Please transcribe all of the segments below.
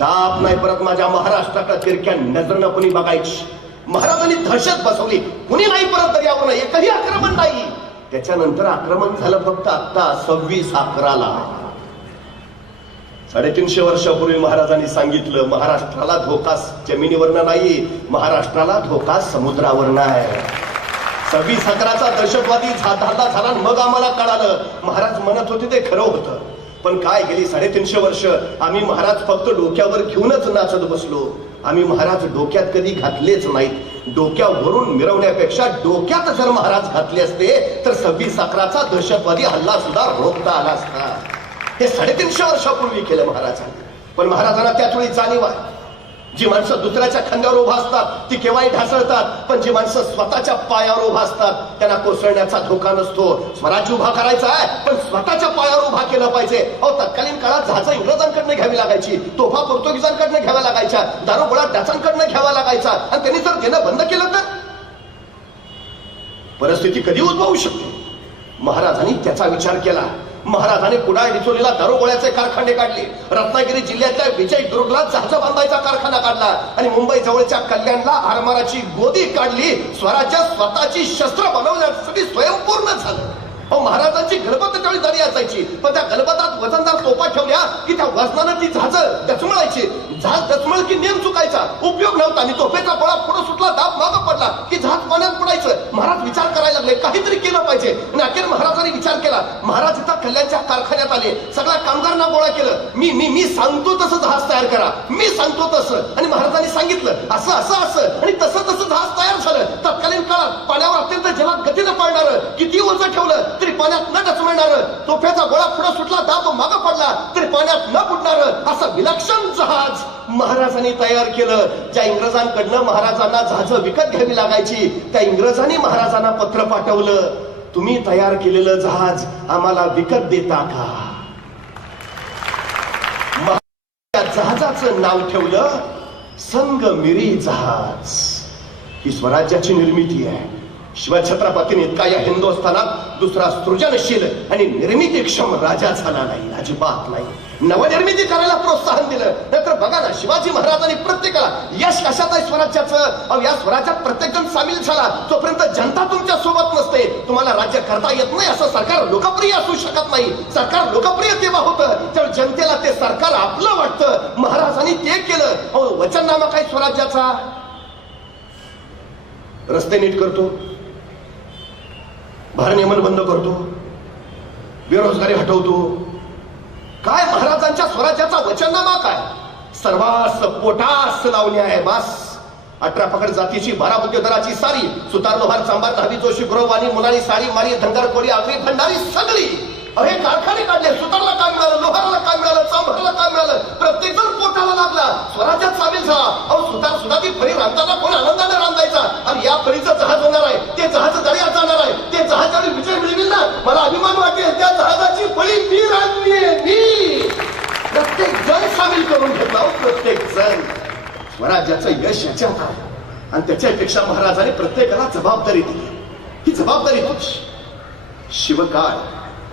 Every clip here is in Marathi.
ताप नाही परत माझ्या महाराष्ट्राकडे तिरक्या नजरनं कुणी बघायची. महाराजांनी दहशत बसवली. कुणी नाही परत दर्यावर एकही आक्रमण नाही. त्याच्यानंतर आक्रमण झालं फक्त आता 26/11ला. 350 वर्षापूर्वी महाराजांनी सांगितलं महाराष्ट्राला धोका जमिनीवरनं नाही, महाराष्ट्राला धोका समुद्रावरनं आहे. 26/11चा दहशतवादी हल्ला झाला. मग आम्हाला कळालं महाराज म्हणत होते ते खरं होतं. पण काय गेली 350 वर्ष आम्ही महाराज फक्त डोक्यावर घेऊनच नाचत बसलो. आम्ही महाराज डोक्यात कधी घातलेच नाहीत. डोक्यावरून मिरवण्यापेक्षा डोक्यात जर महाराज घातले असते तर 26/11चा दहशतवादी हल्ला सुद्धा रोखता आला असता. हे 350 वर्षापूर्वी केलं महाराजांनी. पण महाराजांना त्यावेळी जाणीव आहे जी माणसं दुसऱ्याच्या खांद्यावर उभा असतात ती केव्हाही ढासळतात, पण जी माणसं स्वतःच्या पायावर उभा असतात त्यांना कोसळण्याचा धोका नसतो. स्वराज्य उभा करायचा आहे पण स्वतःच्या पायावर उभा केलं पाहिजे. तत्कालीन काळात जहाजं इंग्रजांकडनं घ्यावी लागायची, तोफा पोर्तुगीजांकडनं घ्याव्या लागायच्या, दारूगोळा डाचांकडनं घ्यावा लागायचा. आणि त्यांनी जर देणं बंद केलं तर परिस्थिती कधी उद्भवू शकते. महाराजांनी त्याचा विचार केला. महाराजांनी कुडाळ डिचोलीला दारूगोळ्याचे कारखाने काढले. रत्नागिरी जिल्ह्यातल्या विजयदुर्गला जहाज बांधायचा कारखाना काढला आणि मुंबई जवळच्या कल्याणला आरमाराची गोदी काढली. स्वराज्यात स्वतःची शस्त्र बनवण्यासाठी स्वयंपूर्ण झालं. महाराजांची गलबत त्यावेळी दरी असायची, पण त्या गलबतात वजनदार तोफा ठेवल्या की त्या वजनानं ती जहाज दचमळायची. जहाज दचमळ की नेम चुकायचा, उपयोग नव्हता. आणि तोफेचा गोळा पुढे सुटला, दाब मागं पडला की जहाज पाण्यात पडायचं. महाराज विचार करायला लागले काहीतरी केलं पाहिजे. आणि अखेर महाराजांनी विचार केला. महाराज इथं कल्याणच्या कारखान्यात आले, सगळ्या कामगारांना गोळा केलं. मी सांगतो तसं जहाज तयार करा, मी सांगतो तसं. आणि महाराजांनी सांगितलं असं असं असं आणि तसं तसं जहाज तयार झालं. तत्कालीन काळात पाण्यावर अत्यंत जलद गतीनं पडणार, किती ओझं ठेवलं तरी पाण्यात न डचमळणार, तोफ्याचा गोळा पुढे सुटला, दाब मागं पडला तरी पाण्यात न बुडणार, असं विलक्षण जहाज महाराजांनी तयार केलं. ज्या इंग्रजांकडनं महाराजांना जहाज विकत घ्यावी लागायची त्या इंग्रजांनी महाराजांना पत्र पाठवलं, तुम्ही तयार केलेलं जहाज आम्हाला विकत देता का? जहाजाचं नाव ठेवलं संगमिरी जहाज. ही स्वराज्याची निर्मिती आहे. शिवछत्रपतीने इतका या हिंदुस्थानात दुसरा सृजनशील आणि निर्मितीक्षम राजा झाला नाही, अजिबात नाही. नवनिर्मिती करायला प्रोत्साहन दिलं. नंतर बघा ना, शिवाजी महाराजांनी प्रत्येकाला यश कशात आहे स्वराज्याचं. या स्वराज्यात प्रत्येक जण सामील झाला. तोपर्यंत जनता तुमच्या सोबत नसते, तुम्हाला राज्य करता येत नाही. असं सरकार लोकप्रिय असू शकत नाही. सरकार लोकप्रिय तेव्हा होतं तर जनतेला ते सरकार आपलं वाटतं. महाराजांनी ते केलं. वचननामा काय स्वराज्याचा? रस्ते नीट करतो, भारनियमन बंद करतो, बेरोजगारी हटवतो. काय महाराजांच्या स्वराज्याचा वचननामा काय? सर्वांस पोटास लावणे आहे बास. 18 पकड जातीची 12 बुद्ध दराची सारी, सुतार लोहार चांबार दहावी जोशी गुरववाणी मुलानी सारी मारी धनगर कोळी आगरी भंडारी सगळी. हे कारखाने काढले. सुतारला काय मिळालं, लोहारला काय मिळालं, चांभारला काय मिळालं? प्रत्येक जण पोटाला लागला, स्वराज्यात सामील झाला. सुतार सुद्धा ती फळी रांधताना कोण आनंदाने रांधायचा. आणि या फळीचं जहाज होणार आहे, ते जहाज दर्यात जाणार आहे. ते जहाजाने विजय मिळविल ना, मला अभिमान वाटेल. त्या जहाजाची फळी मी रांधली आहे, मी. प्रत्येक जण सामील करून घेतला. प्रत्येक जण. स्वराज्याचं यश याच्यात आहे. आणि त्याच्यापेक्षा महाराजांनी प्रत्येकाला जबाबदारी दिली. ही जबाबदारी तुझी. शिवकाळ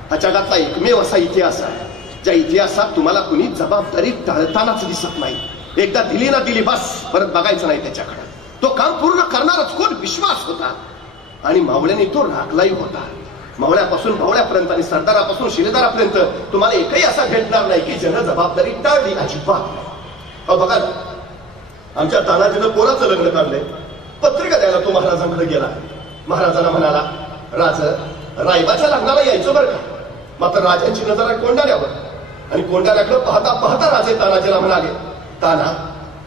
हा जगातला एकमेव असा इतिहास आहे ज्या इतिहासात तुम्हाला कुणी जबाबदारी टाळतानाच दिसत नाही. एकदा दिली ना दिली बस, परत बघायचं नाही त्याच्याकडे. तो काम पूर्ण करणारच कोण विश्वास होता. आणि मावळ्याने तो राखलाही होता. मावळ्यापासून भावळ्यापर्यंत आणि सरदारापासून शिलेदारापर्यंत तुम्हाला एकही असा भेटणार नाही की ज्यानं जबाबदारी टाळली, अजिबात नाही. बघा आमच्या तानाजीनं पोराचं लग्न काढलंय. पत्रिका द्यायला तो महाराजांकडे गेला. महाराजांना म्हणाला, राज रायबाच्या लग्नाला यायचं बरं का. मात्र राजांची नजर आहे कोंडाण्यावर. आणि कोंडाण्याकडे पाहता पाहता राजे तानाजीला म्हणाले, ताना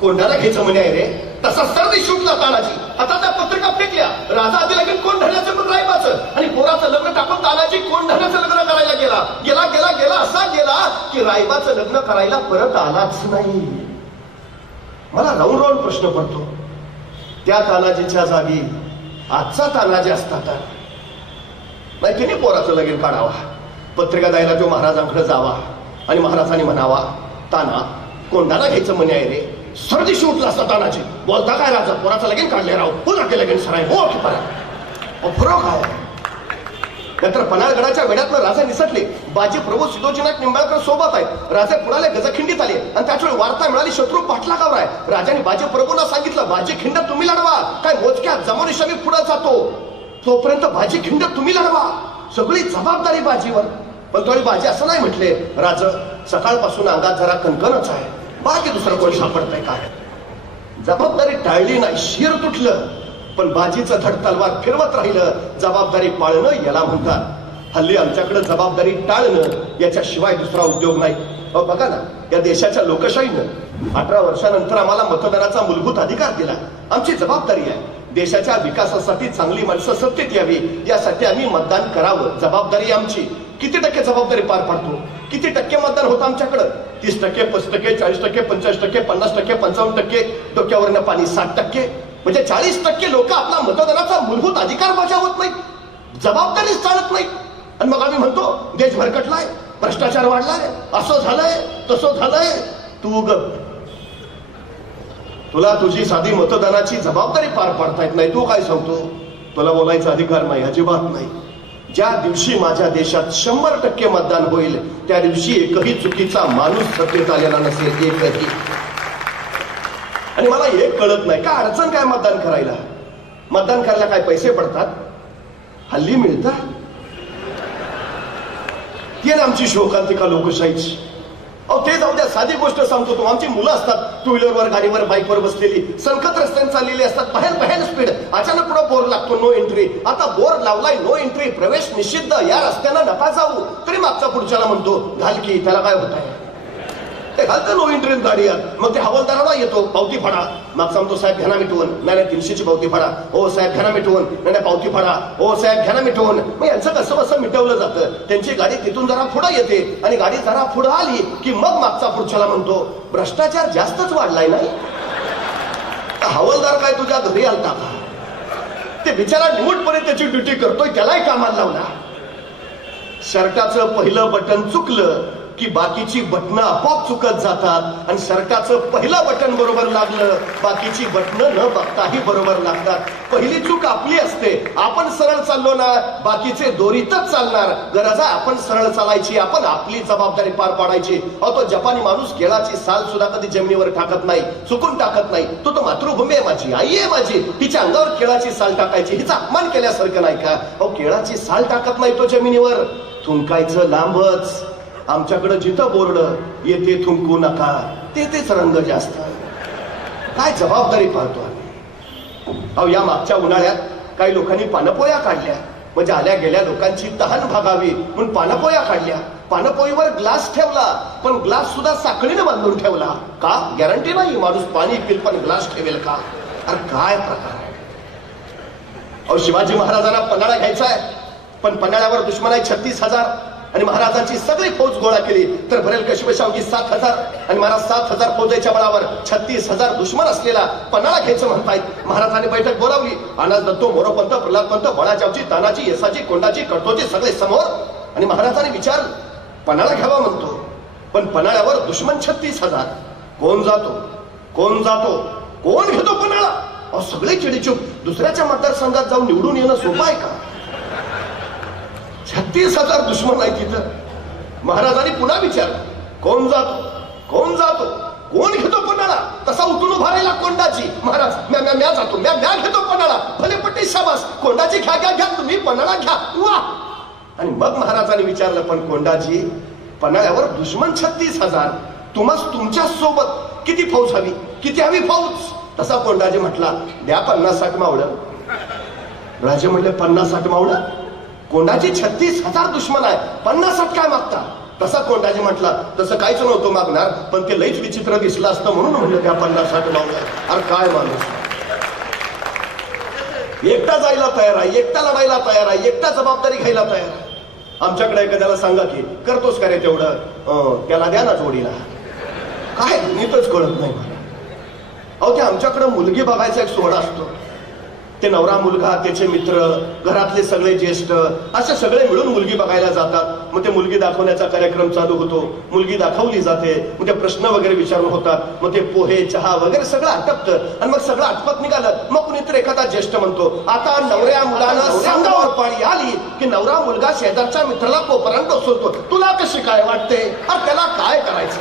कोंडाणा घ्यायचं म्हणे आहे रे. तसा सर्दी सुटला तानाजी. आता त्या पत्रिका फेकल्या. राजा आधी लगेच कोंढाण्याचं पण रायबाचं. आणि पोराचं लग्न टाकून तानाजी कोंढाण्याचं लग्न करायला गेला. गेला गेला गेला असा गेला की रायबाचं लग्न करायला परत आलाच नाही. मला राऊंड राऊंड प्रश्न पडतो, त्या तानाजीच्या जागी आजचा तानाजी असता तर माहिती नाही पोराचं लगीन काढावा, पत्रिका द्यायला तो महाराजांकडे जावा आणि महाराजांनी म्हणावा, ताना कोंडाणा घ्यायचं म्हणे आहे रे. सर्दी उठला असता तानाजी. बोलता काय राजा, पोराचं लगीन काढले राव, पुन्हा ते लगीन सराय हो की परत. फरक आहे. नंतर पन्हाळगडाच्या वेड्यातनं राजे निसटले. बाजी प्रभू सिद्धोजीनाथ निंबाळकर सोबत आहेत. राजे पुण्याला गजखिंडीत आले आणि त्याच वेळी वार्ता मिळाली शत्रू पाठलागावर आहे. राजाने बाजी प्रभूंना सांगितलं, बाजी खिंड तुम्ही लढवा, काय मोजक्या जमानिशाने पुढे जातो, तोपर्यंत बाजी खिंड तुम्ही लढवा, सगळी जबाबदारी बाजीवर. पण थोडी बाजी असं नाही म्हटले, राज सकाळपासून अंगात जरा कणकणच आहे, बाकी दुसरं कोण सापडतंय काय. जबाबदारी टाळली नाही, शिर तुटलं, पण बाजीचं धड तलवार फिरवत राहिलं. जबाबदारी पाळणं याला म्हणतात. हल्ली आमच्याकडे जबाबदारी टाळणं याच्याशिवाय दुसरा उद्योग नाही. बघा ना, या देशाच्या लोकशाहीनं 18 वर्षानंतर आम्हाला मतदानाचा मूलभूत अधिकार दिला. आमची जबाबदारी आहे देशाच्या विकासासाठी चांगली माणसं सत्तेत यावी, यासाठी आम्ही मतदान करावं. जबाबदारी आमची. किती टक्के जबाबदारी पार पाडतो? किती टक्के मतदान होतं आमच्याकडं? 30%, 35%, 40%, 45%, 50%, 55%, डोक्यावरनं पाणी 60%, म्हणजे 40% लोक आपला मतदानाचा मूलभूत अधिकार बजावत नाही, जबाबदारीच चालत नाही. आणि मग आम्ही म्हणतो देश भरकटलाय, भ्रष्टाचार वाढलाय, असं झालंय तसं झालंय. तू ग, तुला तुझी साधी मतदानाची जबाबदारी पार पाडता येत नाही, तू काय सांगतो? तुला बोलायचा अधिकार नाही, अजिबात नाही. ज्या दिवशी माझ्या देशात 100% मतदान होईल त्या दिवशी एकही चुकीचा माणूस सत्तेत आलेला नसेल, एकही. आणि मला एक कळत नाही, काय अडचण काय मतदान करायला? मतदान करायला काय पैसे पडतात? हल्ली मिळतात. ती आहे आमची शोकांतिका लोकशाहीची. अहो ते जाऊ द्या, साधी गोष्ट सांगतो तो. आमची मुलं असतात टू व्हीलरवर, गाडीवर, बाईकवर बसलेली, संकट रस्त्याने चाललेली असतात, बाहेर स्पीड, अचानक पुढे बोर्ड लागतो नो एंट्री. आता बोर्ड लावलाय नो एंट्री, प्रवेश निषिद्ध, या रस्त्यानं नका जाऊ, तरी मागचा पुढच्याला म्हणतो घाल की, त्याला काय होत आहे, ते घालतं नो एंट्री गाडीत. मग ते हवालदाराला येतो, पावती फाडा. मागचा म्हणतो साहेब घ्या ना मिटवून, नाही 300ची पावती फाडा. हो साहेब घ्या ना मिटवून, नाही पावती फाडा. हो साहेब घ्या ना मिटवून. मग यांचं कसं कसं मिटवलं जातं. त्यांची गाडी तिथून जरा पुढे येते आणि गाडी जरा पुढे आली की मग मागचा पुढच्याला म्हणतो भ्रष्टाचार जास्तच वाढलाय नाही, हवालदार काय तुझ्या घरी आलता का? ते बिचारा निमूटपणे त्याची ड्युटी करतोय, त्यालाही कामाला लावला. शर्टाचं पहिलं बटन चुकलं की बाकीची बटणं आपोआप चुकत जातात, आणि शर्टाचं पहिलं बटन बरोबर लागलं, बाकीची बटणं न बघताही बरोबर लागतात. पहिली चूक आपली असते, आपण सरळ चाललो ना, बाकीचे दोरीतच चालणार. गरज आहे आपण सरळ चालायची, आपण आपली जबाबदारी पार पाडायची. अहो तो जपानी माणूस केळाची साल सुद्धा कधी जमिनीवर टाकत नाही, चुकून टाकत नाही. तो मातृभूमी आहे माझी, आई आहे माझी, तिच्या अंगावर केळाची साल टाकायची, हिचा अपमान केल्यासारखं नाही का? अहो केळाची साल टाकत नाही तो जमिनीवर, थुंकायचं लांबच. आमच्याकडे जिथं बोर्ड येते थुंकू नका, तेच रंग जास्त. काय जबाबदारी पाहतो आम्ही. अहो या मागच्या उन्हाळ्यात काही लोकांनी पानपोया काढल्या, म्हणजे आल्या गेल्या लोकांची तहान भागावी म्हणून पानपोया काढल्या. पानपोईवर ग्लास ठेवला, पण ग्लास सुद्धा साखळीने बांधून ठेवला. का? गॅरंटी नाही माणूस पाणी पिल पण ग्लास ठेवेल का? अरे काय प्रकार आहे. अहो शिवाजी महाराजांना पन्हाळा घ्यायचा आहे, पण पन्हाळ्यावर दुश्मन आहे 36,000, आणि महाराजांची सगळी फौज गोळा केली तर भरेल कशबशावगी 7,000, आणि महाराज 7,000 फौजेच्या बळावर 36,000 दुश्मन असलेला पन्हाळा घ्यायचं म्हणतायत. महाराजांनी बैठक बोलावली. अनाज दत्तो, मोरोपंत, प्रल्हादपंत, बळाचावची, तानाजी, येसाची, कोंडाची, कडतोजी सगळे समोर, आणि महाराजांनी विचारलं पन्हाळा घ्यावा म्हणतो, पण पन्हाळ्यावर दुश्मन 36,000, कोण जातो, कोण जातो, कोण घेतो पन्हाळा? अहो सगळे चिडीचूप. दुसऱ्याच्या मतदारसंघात जाऊन निवडून येणं सोपं आहे का? 36,000 दुश्मन आहे तिथं. महाराजांनी पुन्हा विचारलं कोण जातो, कोण जातो, कोण घेतो पन्हाळा? तसा उठून उभा राहिला कोंडाची. महाराज म्या जातो, म्या घेतो पन्हाळा. भले पट्टी शाबास, कोंडाची घ्या घ्या घ्या, तुम्ही पन्हाळा घ्या. वा. आणि मग महाराजांनी विचारलं पण कोंडाजी पन्हाळ्यावर दुश्मन 36,000, तुम्हाला तुमच्या सोबत किती फौज हवी, किती हवी फौज? तसा कोंडाजी म्हटला द्या 50-60 मावळं. राजे म्हणले 50-60 मावळं? कोंडाची 36,000 दुश्मन आहे, 50-60 काय मागता? तसा कोंडाजी म्हटला तसं काहीच नव्हतं मागणार, पण ते लईच विचित्र दिसलं असतं म्हणून म्हणलं त्या 50-60 मावळं. अरे काय माणूस, एकटा जायला तयार आहे, एकटा लढायला तयार आहे, एकटा जबाबदारी घ्यायला तयार आहे. आमच्याकडे एखाद्याला सांगा की करतोस का रे तेवढं, त्याला द्या ना जोडीला. काय नीतच कळत नाही मला. अहो ते आमच्याकडे मुलगी बघायचा एक सोहळा असतो. ते नवरा मुलगा, त्याचे मित्र, घरातले सगळे ज्येष्ठ असे सगळे मिळून मुलगी बघायला जातात. मग ते मुलगी दाखवण्याचा कार्यक्रम चालू होतो, मुलगी दाखवली जाते, मग ते प्रश्न वगैरे विचारून होतात, मग ते पोहे चहा वगैरे सगळं आटपतं आणि मग सगळं आटपत निघालं. मग कुणीतरी एखादा ज्येष्ठ म्हणतो, आता नवऱ्या मुलानं सांगावर पाळी आली की नवरा मुलगा शेजारच्या मित्राला कोपरान टोचतो, तुला कशी काय वाटते? अरे त्याला काय करायचं?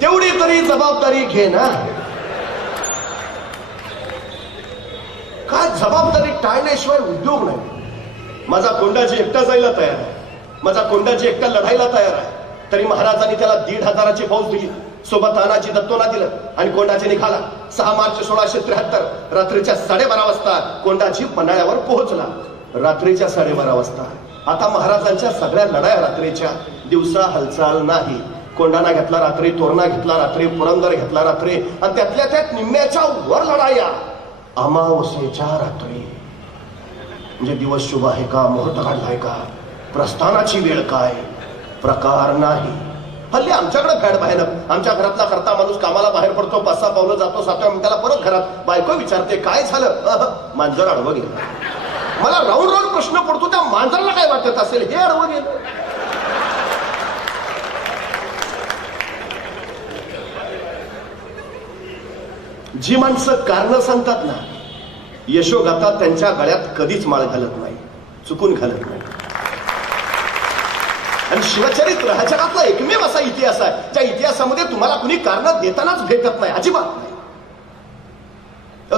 तेवढी तरी जबाबदारी घे ना. काय जबाबदारी टाळण्याशिवाय उद्योग नाही. माझा कोंडाजी एकटा जायला तयार आहे, माझा कोंडाजी एकटा लढायला तयार आहे, तरी महाराजांनी त्याला 1,500ची फौज दिली, सोबत तानाजी दत्तोना दिलं आणि कोंडाजी निघाला. 6 मार्च 1673 रात्रीच्या 12:30 वाजता कोंडाजी पन्हाळ्यावर पोहोचला. रात्रीच्या 12:30 वाजता. आता महाराजांच्या सगळ्या लढाया रात्रीच्या, दिवसा हालचाल नाही. कोंडाणा घेतला रात्री, तोरणा घेतला रात्री, पुरंदर घेतला रात्री, आणि त्यातल्या त्यात निम्म्याच्या वर लढाया अमावस्येच्या रात्री. म्हणजे दिवस शुभ आहे का, मुहूर्त काढलाय का, प्रस्थानाची वेळ काय, प्रकार नाही. हल्ली आमच्याकडे फॅड बाहेर, आमच्या घरातला करता माणूस कामाला बाहेर पडतो, 5-6 पावलं जातो, 7व्या मिनिटाला परत घरात. बायको विचारते काय झालं? मांजर आडवं गेलं. मला राऊंड राऊंड प्रश्न पडतो, त्या मांजरला काय वाटत असेल हे आडवं गेलं? जी माणसं कारण सांगतात ना, यशोगाथा त्यांच्या गळ्यात कधीच माळ घालत नाही, चुकून घालत नाही. आणि शिवचरित्र हा जगातला एकमेव असा इतिहास आहे ज्या इतिहासामध्ये तुम्हाला कुणी कारण देतानाच भेटत नाही, अजिबात नाही.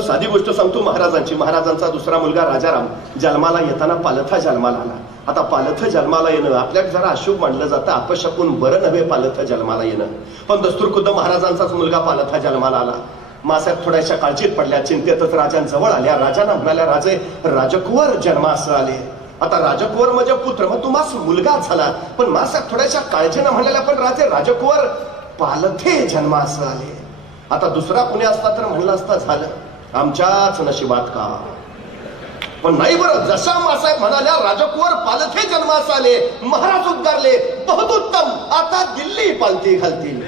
साधी गोष्ट सांगतो महाराजांची. महाराजांचा दुसरा मुलगा राजाराम जन्माला येताना पालथा जन्माला आला. आता पालथ जन्माला येणं आपल्याला जरा अशुभ मानलं जातं, अपशकून बरं नव्हे पालथ जन्माला येणं. पण दस्तूर खुद्द महाराजांचाच मुलगा पालथा जन्माला आला. मासाहेब थोड्याशा काळजीत पडल्या, चिंतेतच राजांजवळ आल्या. राजांना म्हणाल्या, राजे राजकुवर जन्मास आले. आता राजकुवर म्हणजे पुत्र, मग तुम्हास मुलगा झाला. पण मासाहेब थोड्याशा काळजीनं म्हणाल्या, पण राजे राजकुवर पालथे जन्मास आले. आता दुसरा कुणी असता तर म्हणलं असता झालं आमच्याच नशिबात का. पण नाही बरं, जसा मासाहेब म्हणाल्या राजकुवर पालथे जन्मास आले, महाराज उद्गारले, बहुत उत्तम, आता दिल्ली पालथी घालतील.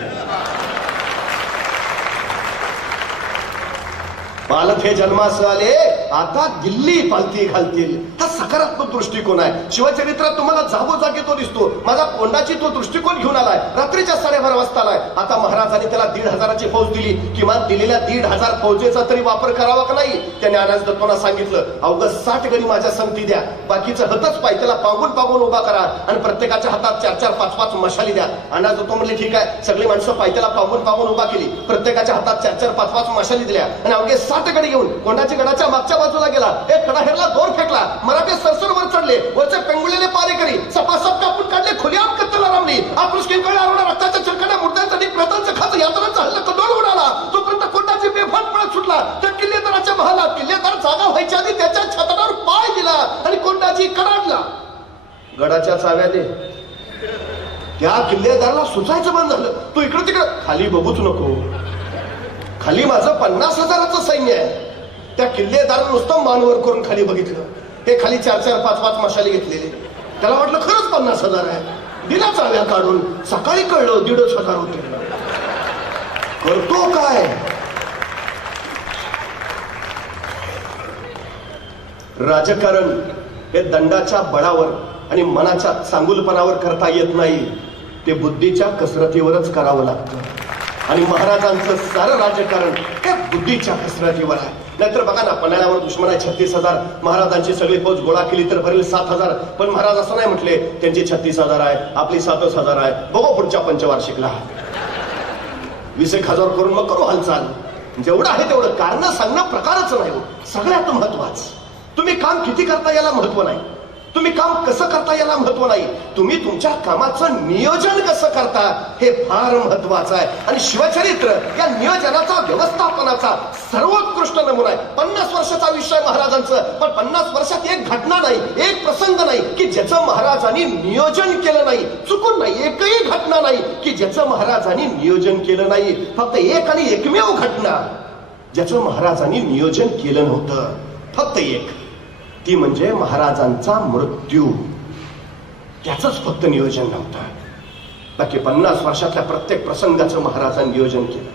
पालथे जन्मास आले, आता दिल्ली पालथी घालतील. हा सकारात्मक दृष्टिकोन आहे. शिवचरित्रात तुम्हाला जागोजागी तो दिसतो. माझा कोंडाची तो दृष्टिकोन घेऊन आलाय. रात्रीच्या 12:30 वाजता आलाय. आता महाराजांनी त्याला 1,500ची फौज दिली. किमान दिलेल्या 1,500 फौजेचा तरी वापर करावा का नाही? त्याने अनाज दत्तोना सांगितलं, अवघं 60 गडी माझ्या संगती द्या, बाकीचं हतच पाय त्याला पांगून पांगून उभा करा आणि प्रत्येकाच्या हातात 4-4, 5-5 मशाली द्या. अनाज दत्तो म्हणले ठीक आहे. सगळी माणसं पायथ्याला पांगून पांगून उभा केली. प्रत्येकाच्या हातात 4-4, 5-5 मशाली दिल्या आणि अवघे 60 गडी घेऊन कोंडाची गडाच्या मागच्या बाजूला गेला. एक कडा हेरला, दोर फेकला. मराठे सरसर वर चढले. वरचे पेंगुळलेले पारेकरी सपासप कापून काढले. खुलेआम कत्तला रमली. आकृष्कींकडे आरोडा रक्ताच्या चरकड्या मुर्द्यांसाठी प्रतांचं खात यात्रांचा हल्ला कडोळ उडाला. तोपर्यंत कोंडाची बेफाट पळत सुटला. त्या किल्लेदाराच्या महालात किल्लेदार जागा व्हायच्या आधी त्याच्या छतावर पाय दिला आणि कोंडाची कडाडला. गडाच्या चाव्या दे. त्या किल्लेदाराला सुचायचं बंद झालं. तो इकडं तिकडं, खाली बघूच नको, खाली माझं 50,000चं सैन्य आहे. त्या किल्लेदारानं नुसतं मानवर करून खाली बघितलं. हे खाली 4-4, 5-5 मशाली घेतलेले. त्याला वाटलं खरंच 50,000 आहे. दिला चाव्या काढून. सकाळी कळलं 1,500 होते. करतो काय? राजकारण हे दंडाच्या बळावर आणि मनाच्या चांगुलपणावर करता येत नाही, ते बुद्धीच्या कसरतीवरच करावं लागतं. आणि महाराजांचं सारं राजकारण हे बुद्धीच्या कसरतीवर आहे. नाहीतर बघा ना, पन्हाळ्यावर दुश्मन आहे 36,000. महाराजांची सगळी फौज गोळा केली तर भरेल 7,000. पण महाराज असं नाही म्हटले, त्यांची 36,000 आहे, आपली 7,000 आहे. बघू पुढच्या पंचवार्षिकला 20,000 करून मग करू हालचाल. जेवढं आहे तेवढं. कारण सांगणं प्रकारच नाही. सगळ्यात महत्वाचं तुम्ही काम किती करता याला महत्व नाही, तुम्ही काम कसं करता याला महत्व नाही, तुम्ही तुमच्या कामाचं नियोजन कसं करता हे फार महत्वाचं आहे. आणि शिवचरित्र या नियोजनाचा, व्यवस्थापनाचा सर्वोत्कृष्ट नमुना आहे. 50 वर्षाचं आयुष्य आहे महाराजांचं, पण 50 वर्षात एक घटना नाही, एक प्रसंग नाही की ज्याचं महाराजांनी नियोजन केलं नाही. चुकून नाही, एकही घटना नाही की ज्याचं महाराजांनी नियोजन केलं नाही. फक्त एक आणि एकमेव घटना ज्याचं महाराजांनी नियोजन केलं नव्हतं, फक्त एक, ती म्हणजे महाराजांचा मृत्यू. त्याचंच फक्त नियोजन नव्हतं. बाकी 50 वर्षातल्या प्रत्येक प्रसंगाचं महाराजांनी नियोजन केलं.